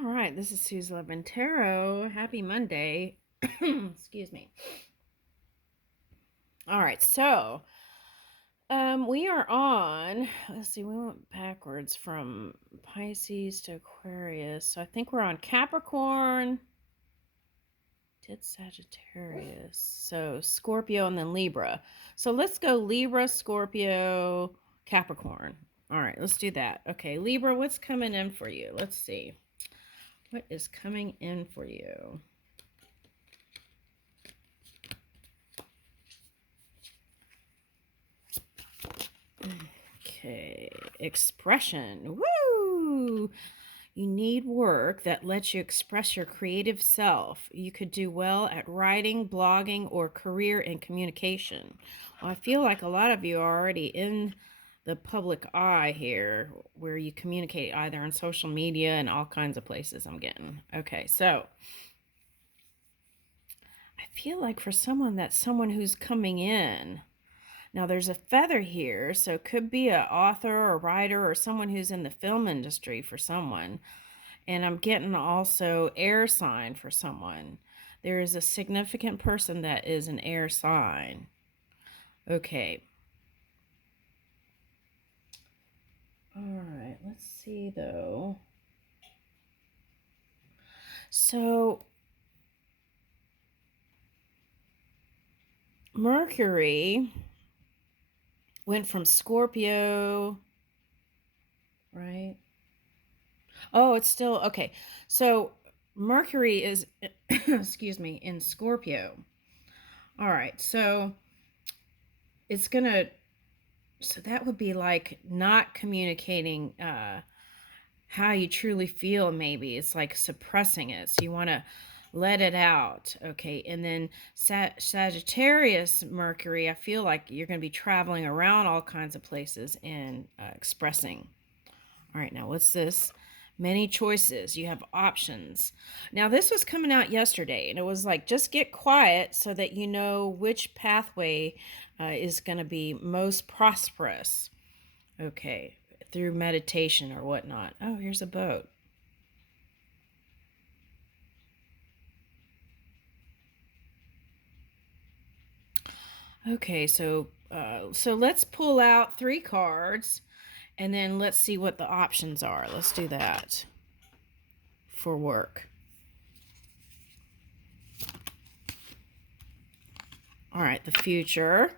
All right, this is Sue's Love and Tarot. Happy Monday. Excuse me. All right, so we are on, let's see, we went backwards from Pisces to Aquarius. So I think we're on Capricorn, did Sagittarius, so Scorpio, and then Libra. So let's go Libra, Scorpio, Capricorn. All right, let's do that. Okay, Libra, what's coming in for you? Let's see. What is coming in for you? Okay, expression. Woo! You need work that lets you express your creative self. You could do well at writing, blogging, or career in communication. Well, I feel like a lot of you are already in the public eye here, where you communicate either on social media and all kinds of places I'm getting. Okay, so I feel like for someone, that's someone who's coming in. Now, there's a feather here, so it could be an author or writer or someone who's in the film industry for someone. And I'm getting also air sign for someone. There is a significant person that is an air sign. Okay. All right, let's see, though. So, Mercury went from Scorpio, right? Oh, it's still okay. So Mercury is, excuse me, in Scorpio. All right, so it's gonna, so that would be like not communicating how you truly feel. Maybe it's like suppressing it. So you want to let it out. Okay, and then Sagittarius Mercury, I feel like you're going to be traveling around all kinds of places and expressing. All right, now what's this? Many choices. You have options. Now, this was coming out yesterday, and it was like, just get quiet so that you know which pathway is going to be most prosperous. Okay, through meditation or whatnot. Oh, here's a boat. Okay, so let's pull out 3 cards, and then let's see what the options are. Let's do that for work. All right, the future.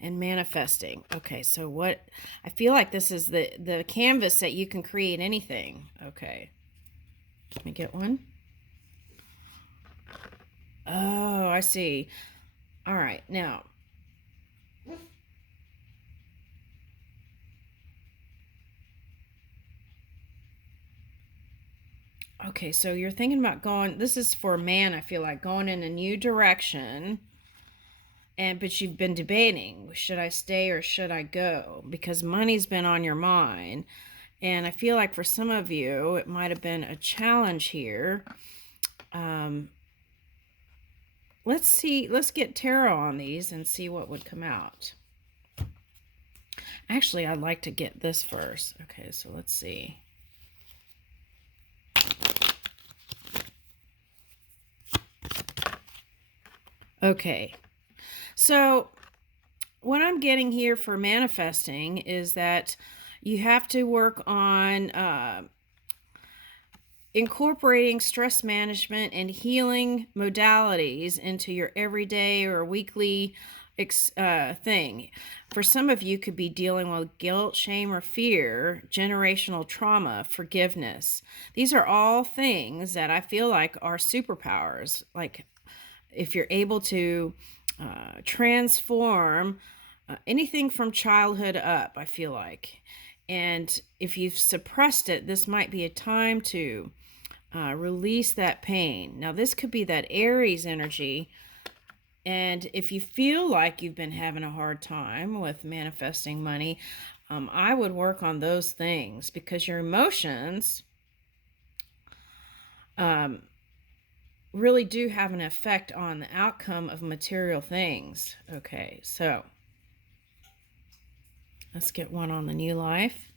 And manifesting. Okay, so what, I feel like this is the canvas that you can create anything. Okay. Let me get one. Oh, I see. All right, now. Okay, so you're thinking about going, this is for a man, I feel like, going in a new direction. But you've been debating, should I stay or should I go? Because money's been on your mind. And I feel like for some of you, it might have been a challenge here. Let's see, let's get tarot on these and see what would come out. Actually, I'd like to get this first. Okay, so let's see. Okay, so what I'm getting here for manifesting is that you have to work on incorporating stress management and healing modalities into your everyday or weekly thing. For some of you, could be dealing with guilt, shame, or fear, generational trauma, forgiveness. These are all things that I feel like are superpowers. Like, if you're able to transform anything from childhood up, I feel like. And if you've suppressed it, this might be a time to release that pain. Now, this could be that Aries energy. And if you feel like you've been having a hard time with manifesting money, I would work on those things, because your emotions really do have an effect on the outcome of material things. Okay, so let's get one on the new life.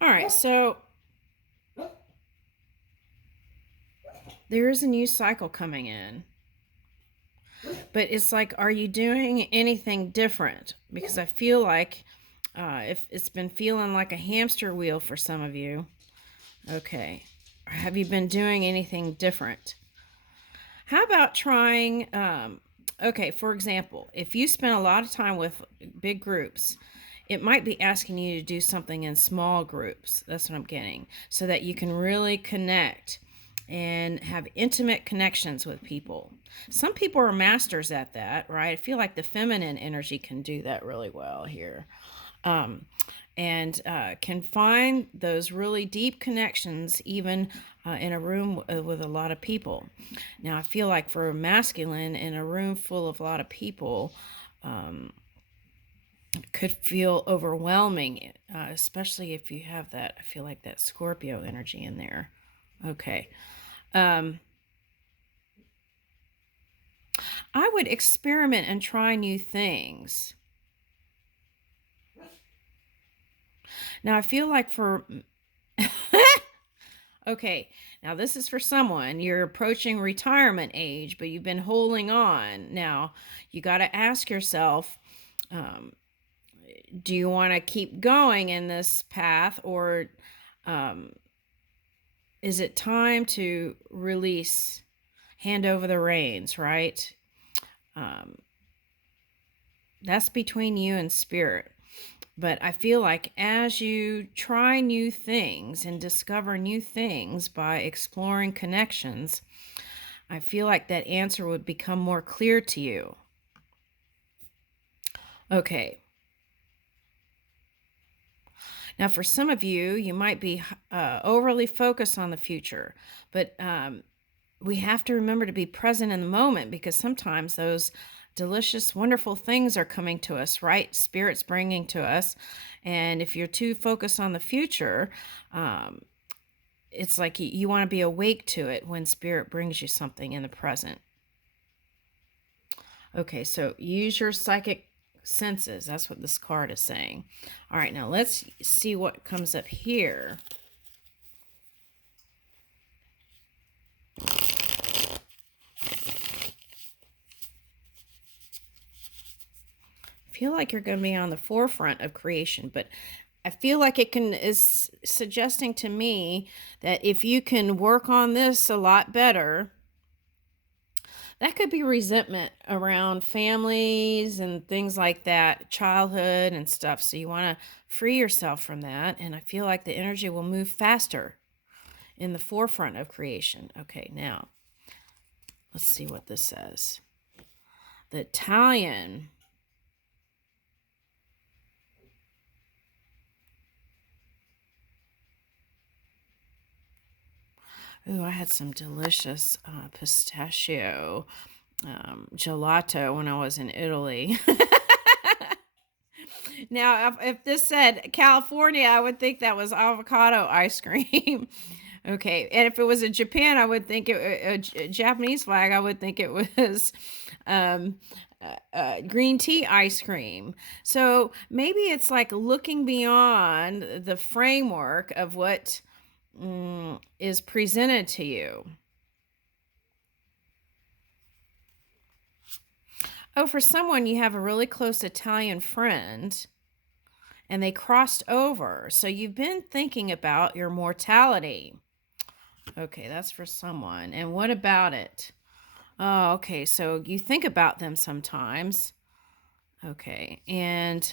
All right, so there is a new cycle coming in. But it's like, are you doing anything different? Because I feel like if it's been feeling like a hamster wheel for some of you, okay. Have you been doing anything different? How about trying, okay, for example, if you spend a lot of time with big groups, it might be asking you to do something in small groups. That's what I'm getting. So that you can really connect and have intimate connections with people. Some people are masters at that, right? I feel like the feminine energy can do that really well here. Um, and can find those really deep connections even in a room with a lot of people. Now, I feel like for a masculine in a room full of a lot of people, could feel overwhelming, especially if you have that, I feel like that Scorpio energy in there. Okay. I would experiment and try new things. Now, I feel like for okay, now this is for someone. You're approaching retirement age, but you've been holding on. Now, you got to ask yourself, um, do you want to keep going in this path, or um, is it time to release, hand over the reins, right? Um, that's between you and spirit. But I feel like as you try new things and discover new things by exploring connections, I feel like that answer would become more clear to you. Okay. Now, for some of you, you might be overly focused on the future, but we have to remember to be present in the moment, because sometimes those delicious, wonderful things are coming to us, right? Spirit's bringing to us. And if you're too focused on the future, it's like you want to be awake to it when Spirit brings you something in the present. Okay, so use your psychic senses. That's what this card is saying. All right, now let's see what comes up here. Feel like you're going to be on the forefront of creation, but I feel like is suggesting to me that if you can work on this a lot better, that could be resentment around families and things like that, childhood and stuff. So you want to free yourself from that. And I feel like the energy will move faster in the forefront of creation. Okay, now let's see what this says. The Italian. Ooh, I had some delicious pistachio gelato when I was in Italy. Now, if this said California, I would think that was avocado ice cream. Okay, and if it was in Japan, I would think a Japanese flag. I would think it was um, green tea ice cream. So maybe it's like looking beyond the framework of what is presented to you. Oh, for someone, you have a really close Italian friend and they crossed over. So you've been thinking about your mortality. Okay, that's for someone. And what about it? Oh, okay. So you think about them sometimes. Okay. And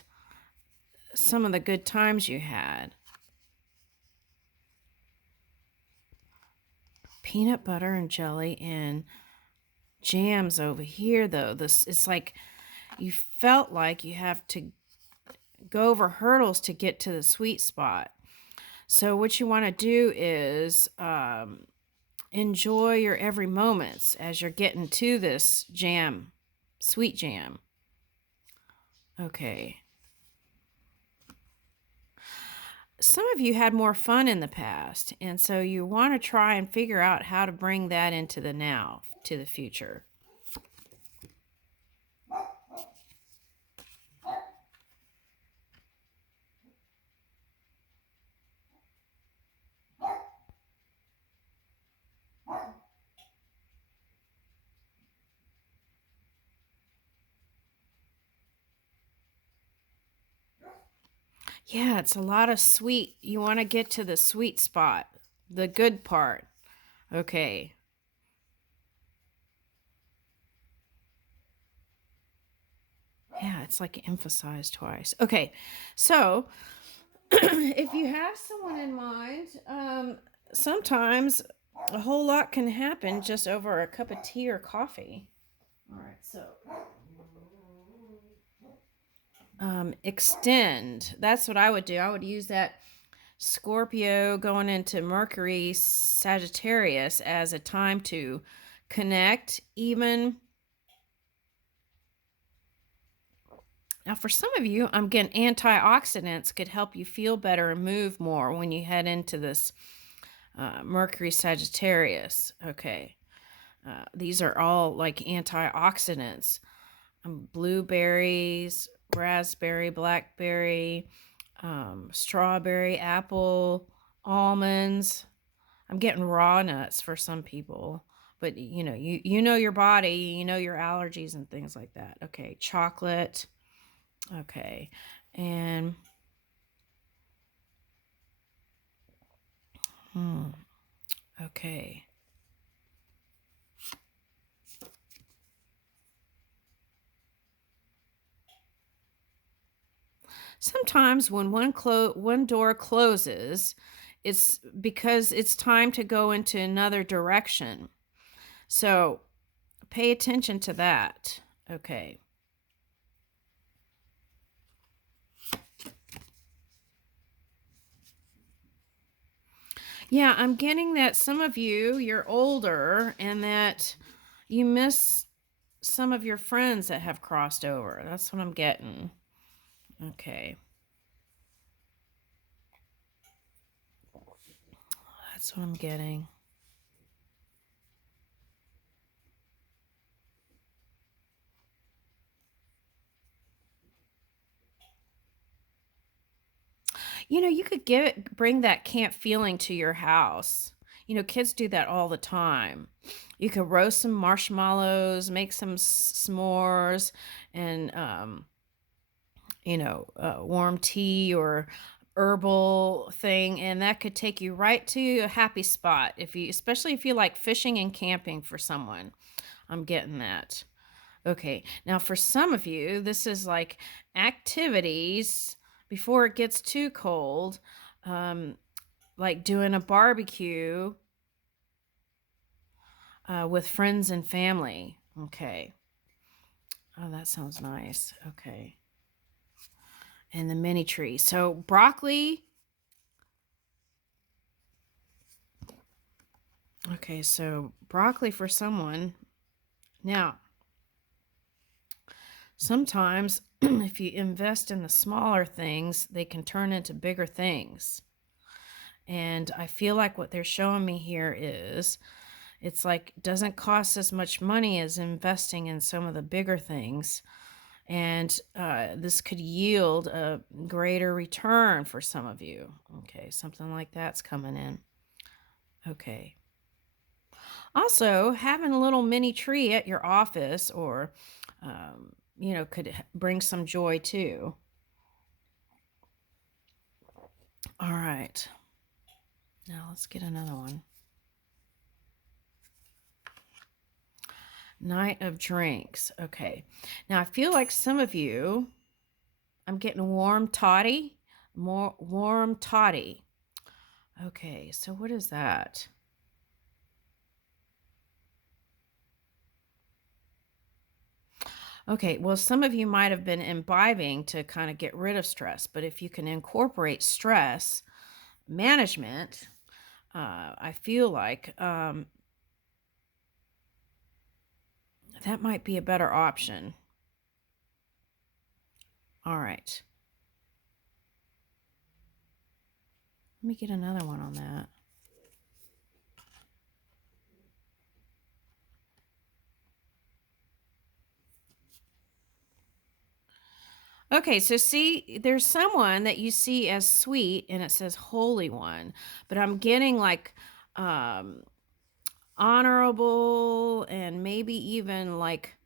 some of the good times you had. Peanut butter and jelly and jams over here, though. This it's like you felt like you have to go over hurdles to get to the sweet spot. So what you want to do is enjoy your every moments as you're getting to this jam, sweet jam. Okay. Some of you had more fun in the past, and so you want to try and figure out how to bring that into the now, to the future. Yeah, it's a lot of sweet. You want to get to the sweet spot, the good part. Okay. Yeah, it's like emphasized twice. Okay. So, if you have someone in mind, sometimes a whole lot can happen just over a cup of tea or coffee. All right. So, extend. That's what I would do. I would use that Scorpio going into Mercury Sagittarius as a time to connect, even. Now, for some of you, I'm getting antioxidants could help you feel better and move more when you head into this Mercury Sagittarius. Okay. These are all like antioxidants. Blueberries, raspberry, blackberry, strawberry, apple, almonds. I'm getting raw nuts for some people, but you know your body, you know your allergies and things like that. Okay, chocolate. Okay, and okay. Sometimes when one door closes, it's because it's time to go into another direction. So pay attention to that. Okay. Yeah, I'm getting that some of you're older and that you miss some of your friends that have crossed over. That's what I'm getting. Okay. That's what I'm getting. You could bring that camp feeling to your house. Kids do that all the time. You could roast some marshmallows, make some s'mores, and warm tea or herbal thing, and that could take you right to a happy spot especially if you like fishing and camping for someone. I'm getting that. Okay. Now, for some of you, this is like activities before it gets too cold, um, like doing a barbecue with friends and family. Okay. Oh, that sounds nice. Okay. And the mini tree. So, broccoli. Okay. So, broccoli for someone. Now, sometimes if you invest in the smaller things, they can turn into bigger things. And I feel like what they're showing me here is it's like doesn't cost as much money as investing in some of the bigger things. And this could yield a greater return for some of you. Okay, something like that's coming in. Okay. Also, having a little mini tree at your office or, could bring some joy too. All right. Now let's get another one. Night of drinks. Okay. Now I feel like some of you, I'm getting warm toddy. More warm toddy. Okay, so what is that? Okay, well, some of you might have been imbibing to kind of get rid of stress, but if you can incorporate stress management, I feel like that might be a better option. All right. Let me get another one on that. Okay, so see, there's someone that you see as sweet and it says Holy One, but I'm getting like um, honorable and maybe even like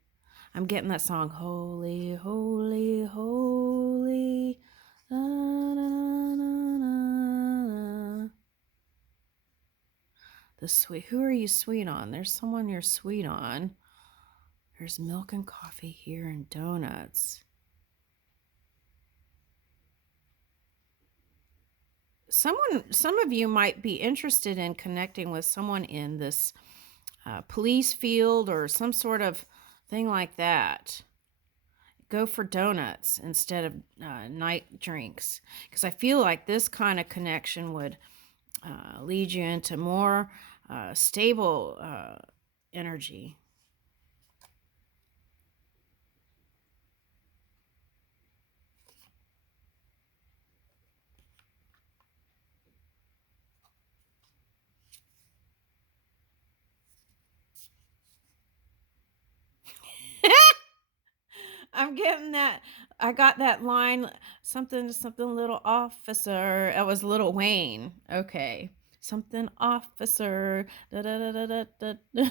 I'm getting that song, Holy, Holy, Holy. Da, da, The sweet. Who are you sweet on? There's someone you're sweet on. There's milk and coffee here and donuts. Some of you might be interested in connecting with someone in this police field or some sort of thing like that. Go for donuts instead of night drinks, because I feel like this kind of connection would lead you into more stable energy. I'm getting that. I got that line, something, something, little officer. It was Little Wayne. Okay. Something officer. Da, da, da, da, da, da.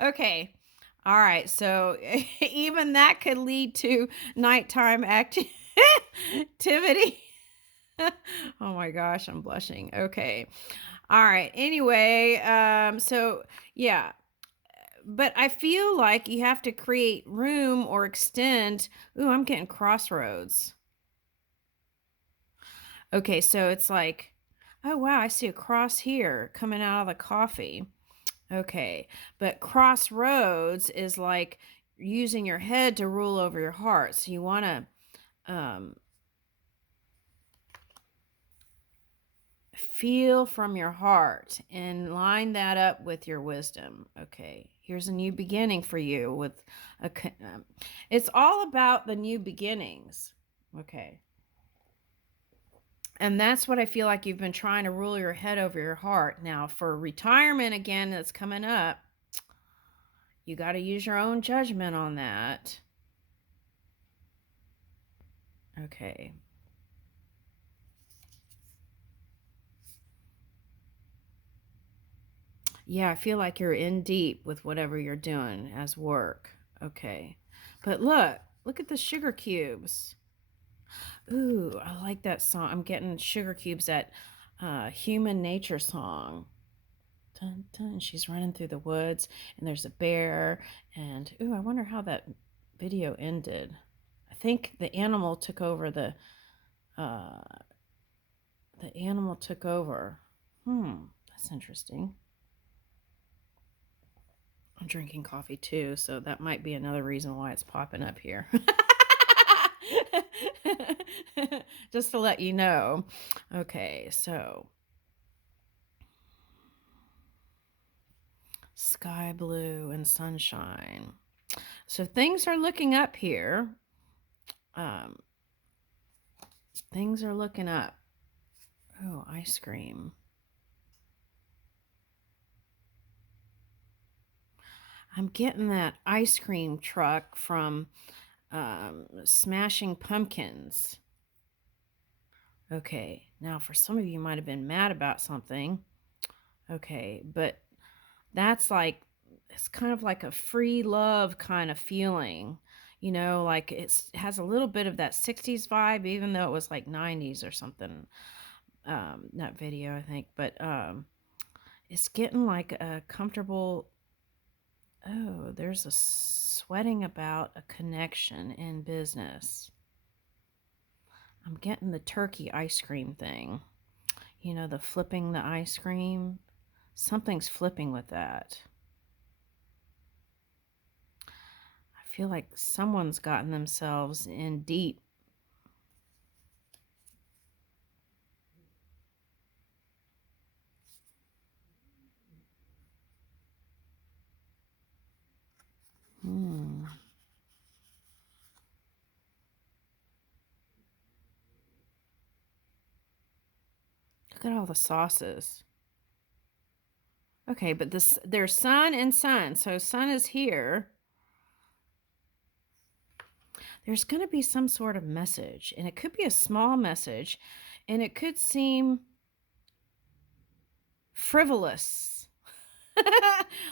Okay. All right. So even that could lead to nighttime activity. Oh my gosh, I'm blushing. Okay. All right. Anyway, so yeah, but I feel like you have to create room or extend. Ooh, I'm getting crossroads. Okay, so it's like, oh wow, I see a cross here coming out of the coffee. Okay, but crossroads is like using your head to rule over your heart. So you want to feel from your heart and line that up with your wisdom. Okay, here's a new beginning for you with it's all about the new beginnings. Okay. And that's what I feel like you've been trying to rule your head over your heart. Now, for retirement again, that's coming up, you got to use your own judgment on that. Okay. Yeah, I feel like you're in deep with whatever you're doing as work. Okay. But look at the sugar cubes. Ooh, I like that song. I'm getting sugar cubes, that human nature song. Dun, dun. She's running through the woods and there's a bear. And ooh, I wonder how that video ended. I think the animal took over uh, the animal took over. That's interesting. I'm drinking coffee too, so that might be another reason why it's popping up here. Just to let you know. Okay, so sky blue and sunshine. So things are looking up here. Um, things are looking up. Oh, ice cream. I'm getting that ice cream truck from Smashing Pumpkins. Okay, now for some of you might have been mad about something. Okay, but that's like, it's kind of like a free love kind of feeling. You know, like it has a little bit of that 60s vibe, even though it was like 90s or something. That video, I think. But it's getting like a comfortable. Oh, there's a sweating about a connection in business. I'm getting the turkey ice cream thing. You know, the flipping the ice cream. Something's flipping with that. I feel like someone's gotten themselves in deep. Look at all the sauces. Okay, but there's sun and sun. So sun is here. There's going to be some sort of message, and it could be a small message, and it could seem frivolous,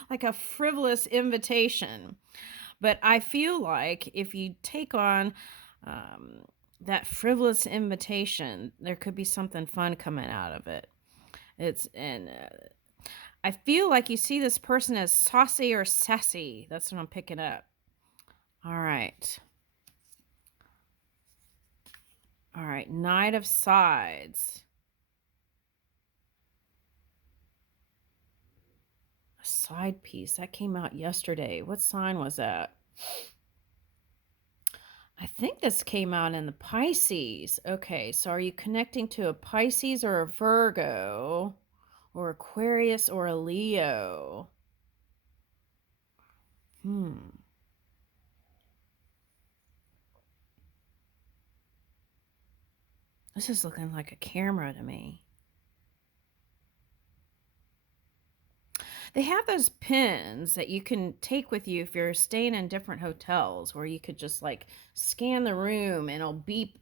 like a frivolous invitation. But I feel like if you take on that frivolous invitation, there could be something fun coming out of it. And I feel like you see this person as saucy or sassy. That's what I'm picking up. All right. All right. Knight of Sides. A side piece. That came out yesterday. What sign was that? I think this came out in the Pisces. Okay. So are you connecting to a Pisces or a Virgo or Aquarius or a Leo? This is looking like a camera to me. They have those pins that you can take with you if you're staying in different hotels, where you could just like scan the room and it'll beep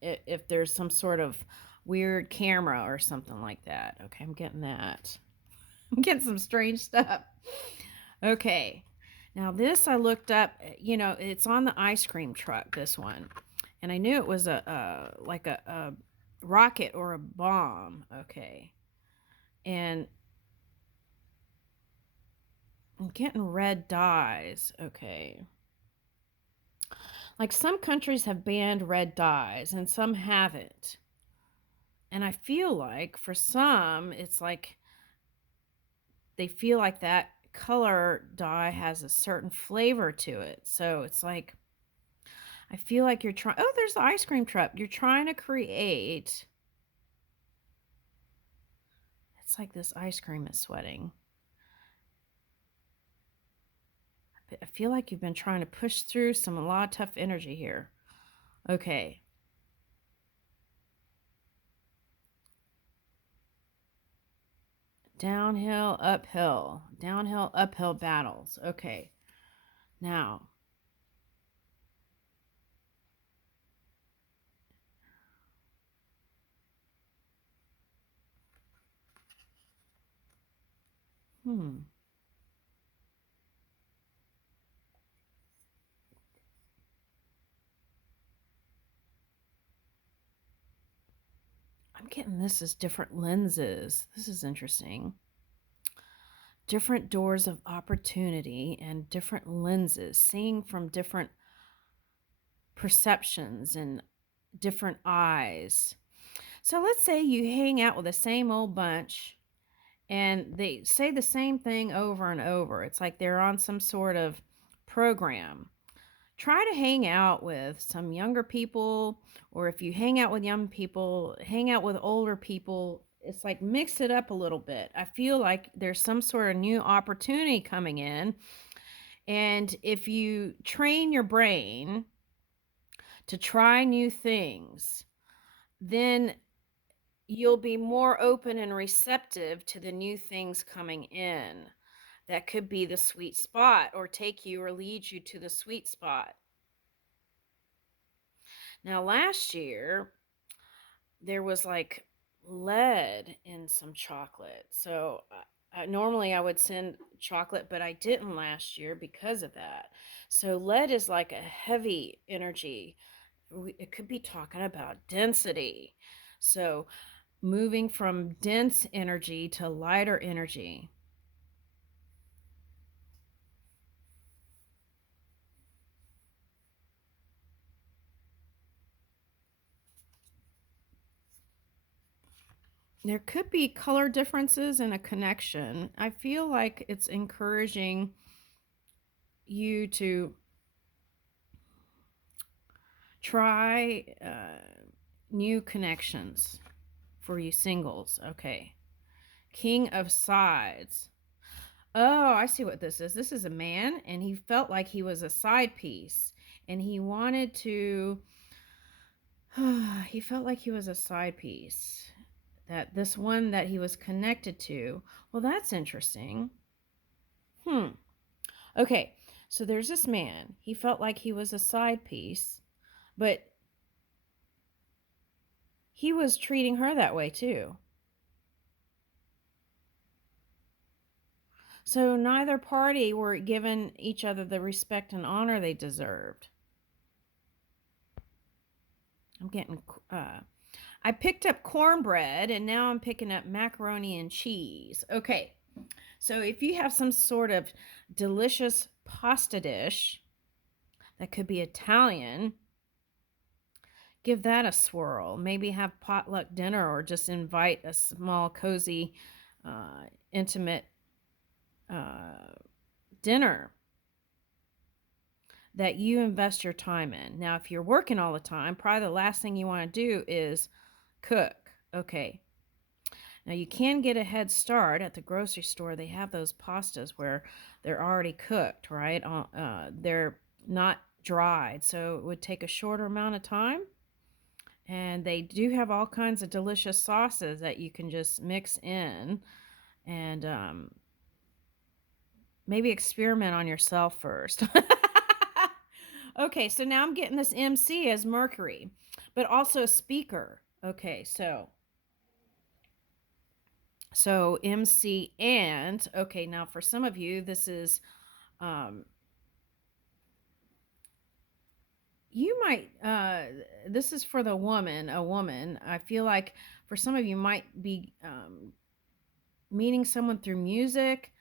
if there's some sort of weird camera or something like that. Okay, I'm getting that. I'm getting some strange stuff. Okay. Now this I looked up, it's on the ice cream truck, this one. And I knew it was like a rocket or a bomb. Okay. And I'm getting red dyes. Okay. Like some countries have banned red dyes and some haven't. And I feel like for some, it's like they feel like that color dye has a certain flavor to it. So it's like, I feel like you're trying, oh, there's the ice cream truck. You're trying to create, it's like this ice cream is sweating. I feel like you've been trying to push through a lot of tough energy here. Okay. Downhill, uphill battles. Okay. Now, I'm getting this as different lenses. This is interesting. Different doors of opportunity and different lenses, seeing from different perceptions and different eyes. So let's say you hang out with the same old bunch and they say the same thing over and over. It's like they're on some sort of program. Try to hang out with some younger people, or if you hang out with young people, hang out with older people. It's like mix it up a little bit. I feel like there's some sort of new opportunity coming in. And if you train your brain to try new things, then you'll be more open and receptive to the new things coming in. That could be the sweet spot or take you or lead you to the sweet spot. Now, last year, there was like lead in some chocolate. So normally I would send chocolate, but I didn't last year because of that. So lead is like a heavy energy. It could be talking about density. So moving from dense energy to lighter energy. There could be color differences and a connection. I feel like it's encouraging you to try new connections for you singles. Okay. King of Sides. Oh, I see what this is. This is a man, and he felt like he was a side piece, and he wanted to. He felt like he was a side piece. That this one that he was connected to. Well, that's interesting. Okay, so there's this man. He felt like he was a side piece, but he was treating her that way too. So neither party were given each other the respect and honor they deserved. I'm getting I picked up cornbread and now I'm picking up macaroni and cheese. Okay. So if you have some sort of delicious pasta dish that could be Italian, give that a swirl. Maybe have potluck dinner or just invite a small, cozy, intimate uh, dinner that you invest your time in. Now, if you're working all the time, probably the last thing you want to do is cook. Okay. Now, you can get a head start at the grocery store. They have those pastas where they're already cooked, right? They're not dried, so it would take a shorter amount of time. And they do have all kinds of delicious sauces that you can just mix in and maybe experiment on yourself first. Okay, so now I'm getting this MC as Mercury, but also a speaker. Okay, so MC and, okay, now for some of you, this is, you might, this is for the woman, a woman. I feel like for some of you might be meeting someone through music,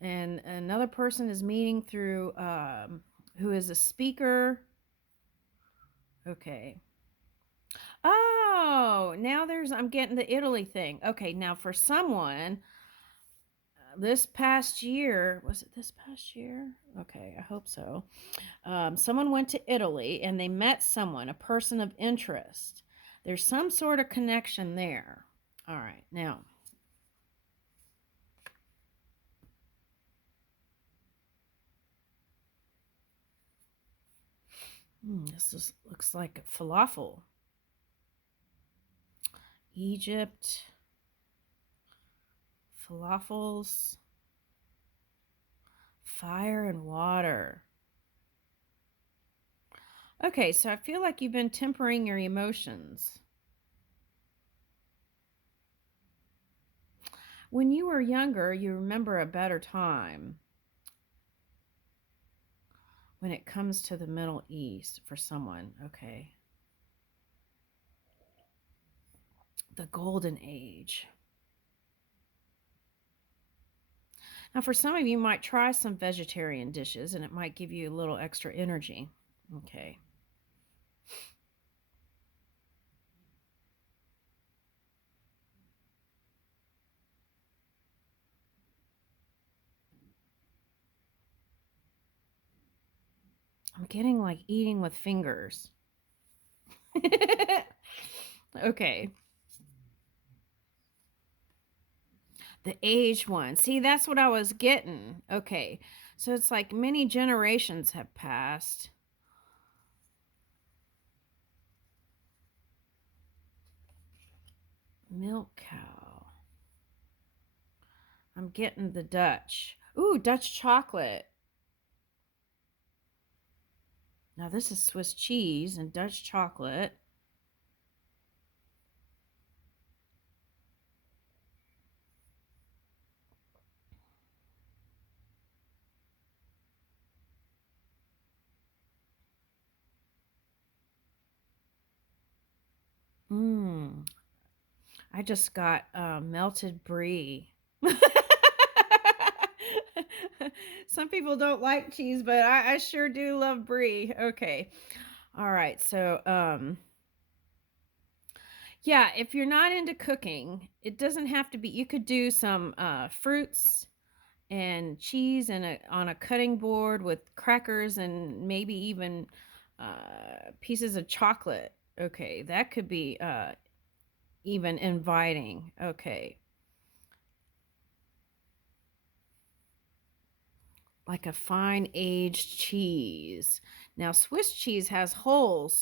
and another person is meeting through, who is a speaker. Okay. Oh, now I'm getting the Italy thing. Okay, now for someone, this past year, was it this past year? Okay, I hope so. Someone went to Italy and they met someone, a person of interest. There's some sort of connection there. All right, now. This looks like falafel. Egypt. Falafels. Fire and water. Okay, so I feel like you've been tempering your emotions. When you were younger, you remember a better time when it comes to the Middle East for someone. Okay. The golden age. Now, for some of you, might try some vegetarian dishes and it might give you a little extra energy. Okay. I'm getting like eating with fingers. Okay. The aged one. See, that's what I was getting. Okay. So it's like many generations have passed. Milk cow. I'm getting the Dutch. Ooh, Dutch chocolate. Now this is Swiss cheese and Dutch chocolate. I just got melted brie. Some people don't like cheese, but I sure do love brie. Okay. All right. So, yeah, if you're not into cooking, it doesn't have to be, you could do some fruits and cheese on a cutting board with crackers and maybe even pieces of chocolate. Okay, that could be even inviting. Okay. Like a fine aged cheese. Now, Swiss cheese has holes,